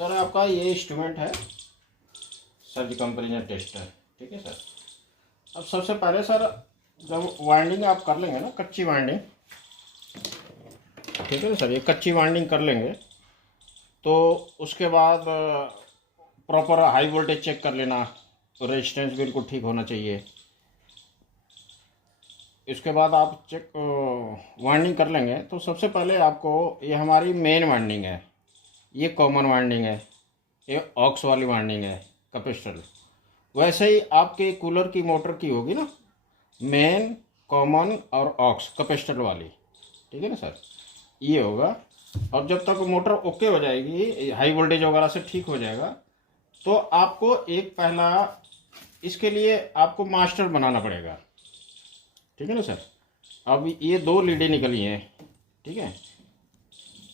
Sir आपका ये instrument है सर जी, कंपनी ने टेस्ट है। ठीक है सर। अब सबसे पहले सर जब वाइंडिंग आप कर लेंगे ना, कच्ची वाइंडिंग, ठीक है ना सर, ये कच्ची वाइंडिंग कर लेंगे तो उसके बाद प्रॉपर हाई वोल्टेज चेक कर लेना, रेजिस्टेंस बिल्कुल ठीक होना चाहिए। इसके बाद आप चेक वाइंडिंग कर लेंगे तो सबसे पहले आपको, ये हमारी मेन वाइंडिंग है, ये कॉमन वाइंडिंग है, ये ऑक्स वाली वाइंडिंग है कैपेसिटर। वैसे ही आपके कूलर की मोटर की होगी ना, मेन, कॉमन और ऑक्स कैपेसिटर वाली। ठीक है ना सर, ये होगा। अब जब तक मोटर ओके हो जाएगी, हाई वोल्टेज वगैरह से ठीक हो जाएगा, तो आपको एक पहला इसके लिए आपको मास्टर बनाना पड़ेगा। ठीक है ना सर। अब ये दो लीडें निकली हैं, ठीक है,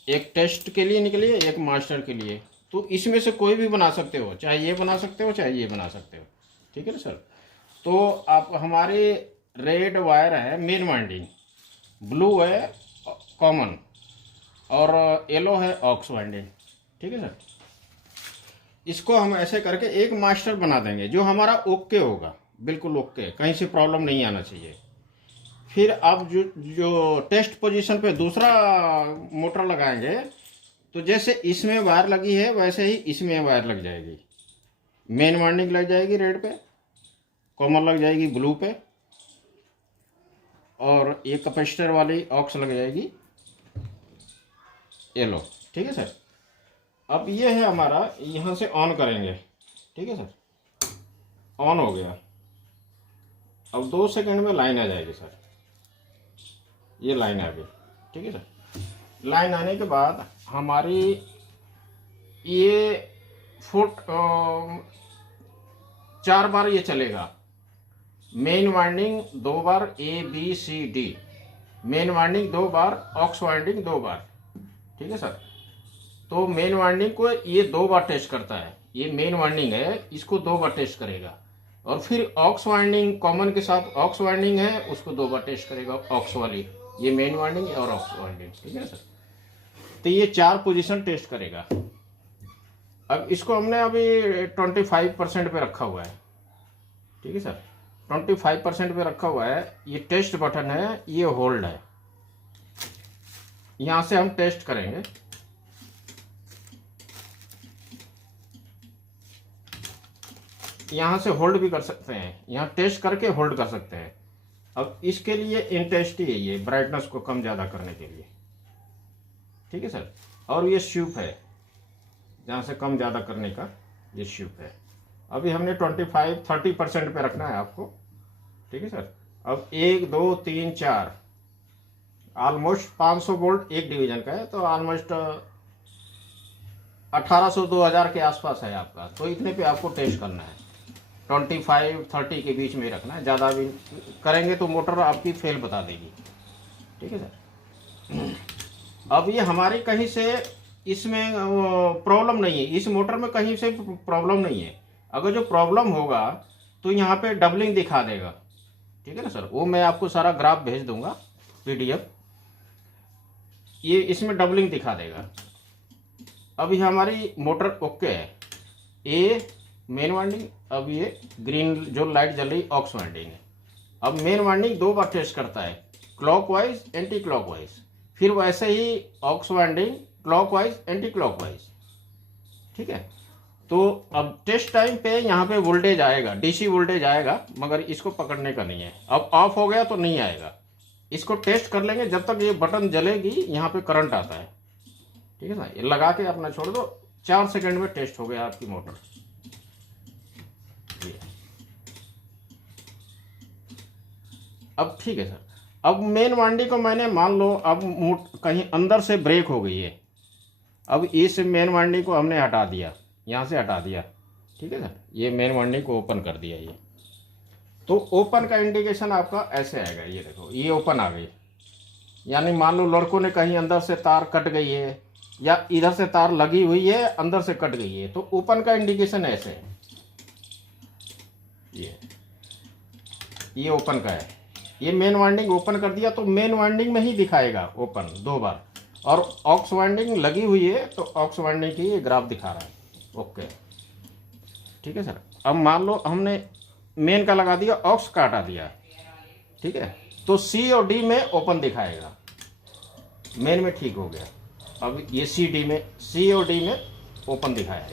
एक टेस्ट के लिए निकली है, एक मास्टर के लिए। तो इसमें से कोई भी बना सकते हो, चाहे ये बना सकते हो चाहे ये बना सकते हो। ठीक है ना सर। तो आप, हमारे रेड वायर है मेन वाइंडिंग, ब्लू है कॉमन और येलो है ऑक्स वाइंडिंग। ठीक है सर। इसको हम ऐसे करके एक मास्टर बना देंगे जो हमारा ओके होगा, बिल्कुल ओके, कहीं से प्रॉब्लम नहीं आना चाहिए। फिर आप जो जो टेस्ट पोजीशन पे दूसरा मोटर लगाएंगे, तो जैसे इसमें वायर लगी है वैसे ही इसमें वायर लग जाएगी। मेन वाइंडिंग लग जाएगी रेड पे, कॉमन लग जाएगी ब्लू पे, और ये कैपेसिटर वाली ऑक्स लग जाएगी येलो। ठीक है सर। अब ये है हमारा, यहाँ से ऑन करेंगे। ठीक है सर, ऑन हो गया। अब 2 सेकंड में लाइन आ जाएगी सर, ये लाइन आ गई। ठीक है सर। लाइन आने के बाद हमारी ये फुट 4 बार ये चलेगा। मेन वाइंडिंग 2 बार ABCD, मेन वाइंडिंग 2 बार, ऑक्स वाइंडिंग 2 बार। ठीक है सर। तो मेन वाइंडिंग को ये 2 बार टेस्ट करता है, ये मेन वाइंडिंग है, इसको 2 बार टेस्ट करेगा। और फिर ऑक्स वाइंडिंग कॉमन के साथ ऑक्स वाइंडिंग है, उसको 2 बार टेस्ट करेगा, ऑक्स वाली, ये मेन वाइंडिंग और ऑक्स वाइंडिंग। ठीक है सर। तो ये 4 पोजीशन टेस्ट करेगा। अब इसको हमने अभी 25% पे रखा हुआ है। ठीक है सर, 25% पे रखा हुआ है। ये टेस्ट बटन है, ये होल्ड है, यहां से हम टेस्ट करेंगे। यहां से होल्ड भी कर सकते हैं, यहां टेस्ट करके होल्ड कर सकते हैं। अब इसके लिए इंटेंसिटी है, ये ब्राइटनेस को कम ज़्यादा करने के लिए। ठीक है सर। और ये स्विच है, जहाँ से कम ज़्यादा करने का ये स्विच है। अभी हमने 25-30% पे रखना है आपको। ठीक है सर। अब 1 2 3 4, ऑलमोस्ट 500 वोल्ट एक डिवीजन का है, तो ऑलमोस्ट 1800-2000 के आसपास है आपका। तो इतने पे आपको टेस्ट करना है, 25-30 के बीच में रखना है। ज़्यादा भी करेंगे तो मोटर आपकी फेल बता देगी। ठीक है सर। अब ये हमारी कहीं से इसमें प्रॉब्लम नहीं है, इस मोटर में कहीं से प्रॉब्लम नहीं है। अगर जो प्रॉब्लम होगा तो यहाँ पे डबलिंग दिखा देगा। ठीक है ना सर, वो मैं आपको सारा ग्राफ भेज दूंगा, PDF। ये इसमें डबलिंग दिखा देगा। अभी हमारी मोटर ओके है, ए मेन वाइंडिंग, अब ये ग्रीन जो लाइट जल रही ऑक्स वाइंडिंग है। अब मेन वाइंडिंग 2 बार टेस्ट करता है, क्लॉकवाइज एंटी क्लॉकवाइज, फिर वैसे ही aux winding clockwise anti clockwise. ठीक है। तो अब टेस्ट टाइम पे यहाँ पे वोल्टेज आएगा, DC वोल्टेज आएगा, मगर इसको पकड़ने का नहीं है। अब ऑफ हो गया तो नहीं आएगा, इसको टेस्ट कर लेंगे। जब तक ये बटन जलेगी यहाँ पे करंट आता है। ठीक है ना, ये लगा के अपना छोड़ दो, 4 सेकंड में टेस्ट हो गया आपकी मोटर। अब ठीक है सर। अब मेन वाइंडिंग को मैंने, मान लो अब कहीं अंदर से ब्रेक हो गई है, अब इस मेन वाइंडिंग को हमने हटा दिया, यहाँ से हटा दिया। ठीक है सर, ये मेन वाइंडिंग को ओपन कर दिया ये। तो ओपन का इंडिकेशन आपका ऐसे आएगा, ये देखो ये ओपन आ गई। यानी मान लो लड़कों ने कहीं अंदर से तार कट गई है, या इधर से तार लगी हुई है अंदर से कट गई है, तो ओपन का इंडिकेशन ऐसे है। ये ओपन का है, ये मेन वाइंडिंग ओपन कर दिया तो मेन वाइंडिंग में ही दिखाएगा ओपन 2 बार। और ऑक्स वाइंडिंग लगी हुई है तो ऑक्स वाइंडिंग की ये ग्राफ दिखा रहा है। ओके, ठीक है सर। अब मान लो हमने मेन का लगा दिया, ऑक्स का हटा दिया, ठीक है, तो सी और डी में ओपन दिखाएगा, मेन में ठीक हो गया। अब ये सी डी में, सी और डी में ओपन दिखाया,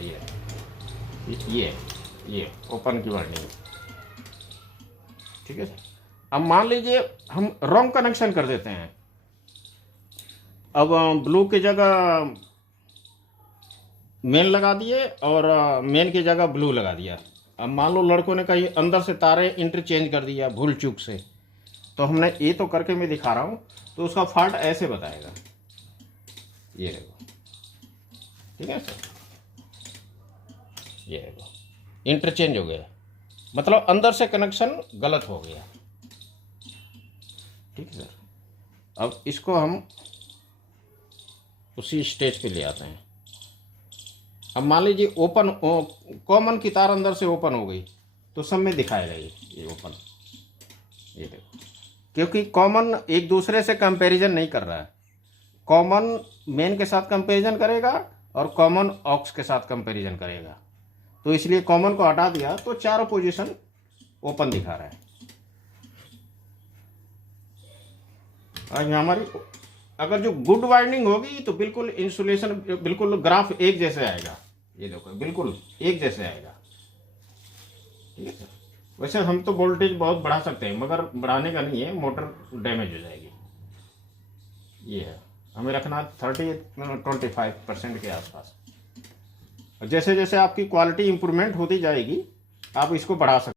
ये ओपन की वाइंडिंग, ठीक है सर। अब मान लीजिए हम रॉन्ग कनेक्शन कर देते हैं। अब ब्लू की जगह मेन लगा दिए और मेन की जगह ब्लू लगा दिया। अब मान लो लड़कों ने कहीं अंदर से तारे इंटरचेंज कर दिया भूल चूक से, तो हमने ये तो करके मैं दिखा रहा हूँ, तो उसका फॉल्ट ऐसे बताएगा, ये देखो, ठीक है सर, ये देखो इंटरचेंज हो गया, मतलब अंदर से कनेक्शन गलत हो गया, ठीक है सर। अब इसको हम उसी स्टेज पे ले आते हैं। अब मान लीजिए ओपन, कॉमन की तार अंदर से ओपन हो गई तो सब में दिखाएगा ये ओपन, ये देखो, क्योंकि कॉमन एक दूसरे से कंपैरिजन नहीं कर रहा है। कॉमन मेन के साथ कंपैरिजन करेगा और कॉमन ऑक्स के साथ कंपैरिजन करेगा, तो इसलिए कॉमन को हटा दिया तो चारों पोजीशन ओपन दिखा रहा है। और हमारी अगर जो गुड वाइंडिंग होगी तो बिल्कुल इंसुलेशन, बिल्कुल ग्राफ एक जैसे आएगा, ये देखो बिल्कुल एक जैसे आएगा, ठीक है सर। वैसे हम तो वोल्टेज बहुत बढ़ा सकते हैं, मगर बढ़ाने का नहीं है, मोटर डैमेज हो जाएगी। ये है, हमें रखना 30-25% के आसपास। जैसे जैसे आपकी क्वालिटी इंप्रूवमेंट होती जाएगी आप इसको बढ़ा सकते हैं।